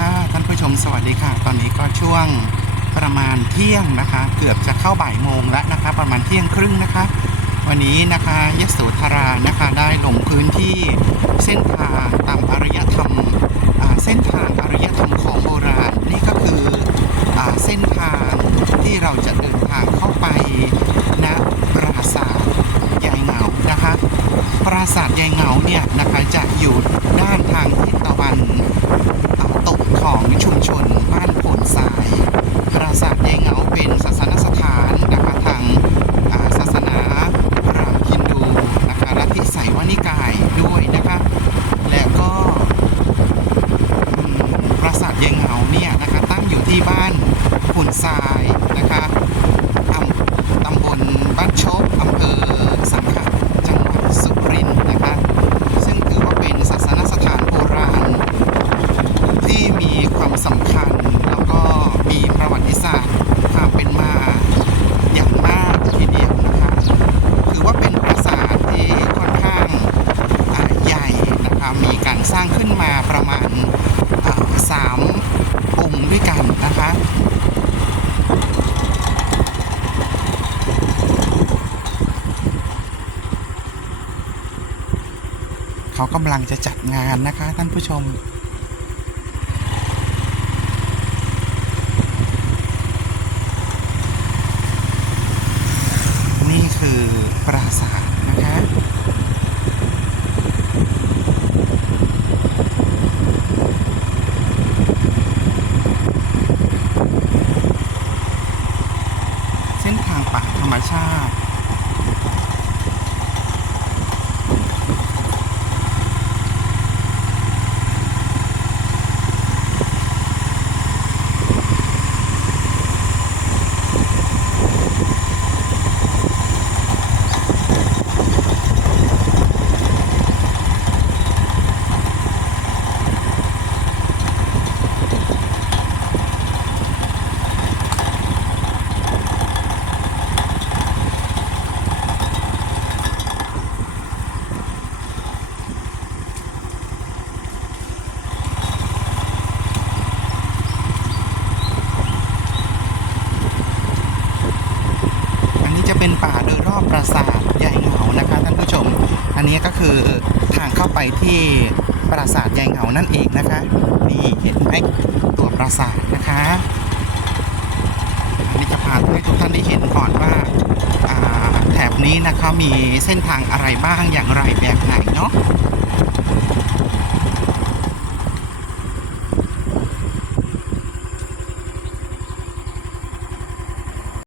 ค่ะท่านผู้ชมสวัสดีค่ะ ตอนนี้ก็ช่วงประมาณเที่ยงนะคะ เกือบจะเข้าบ่ายโมงแล้วนะคะ ประมาณเที่ยงครึ่งนะคะ วันนี้นะคะยโสธรานะคะได้ลงพื้นที่เส้นทางตามอารยธรรมอ่าเส้นทางอารยธรรมของโบราณนี่ก็คืออาเส้นทางที่เราจะเดินทางเข้าไปณปราสาทยายเหงานะคะ ปราสาทยายเหงาเนี่ยนะคะจะอยู่ด้านทางทิศตะวันตกของชุมชนบ้านโพนทราย ปราสาทยายเหงาเป็นศาสนสถานนะคะทางอ่าศาสนาพราหมณ์ฮินดูนะคะลัทธิไสยวนิกายด้วยนะคะ และก็อืมปราสาทยาย เนี่ยนะคะตั้งอยู่ที่บ้านโพนทรายนะคะตำบลบ้านชกอำเภอสังขะจังหวัดสุรินทร์นะคะ ซึ่งถือว่าเป็นศาสนสถานโบราณ ที่มีความสำคัญแล้วก็มีประวัติศาสตร์ความเป็นมาอย่างมากทีเดียวนะคะ ถือว่าเป็นปราสาทที่ค่อนข้างใหญ่นะคะ มีการสร้างขึ้นมาประมาณอ่าสามองค์ด้วยกันนะคะ เขากำลังจะจัดงานนะคะ ท่านผู้ชม นี่คือปราสาทนะคะเส้นทางป่าธรรมชาติ เป็นป่าโดยรอบปราสาทใหญ่เหงานะคะท่านผู้ชม อันนี้ก็คือทางเข้าไปที่ปราสาทใหญ่เหงานั่นเองนะคะ นี่เห็นไหมตัวปราสาทนะคะอันนี้จะพาให้ทุกท่านได้เห็นก่อนว่าอ่าแถบนี้นะคะมีเส้นทางอะไรบ้างอย่างไรแบบไหนเนาะ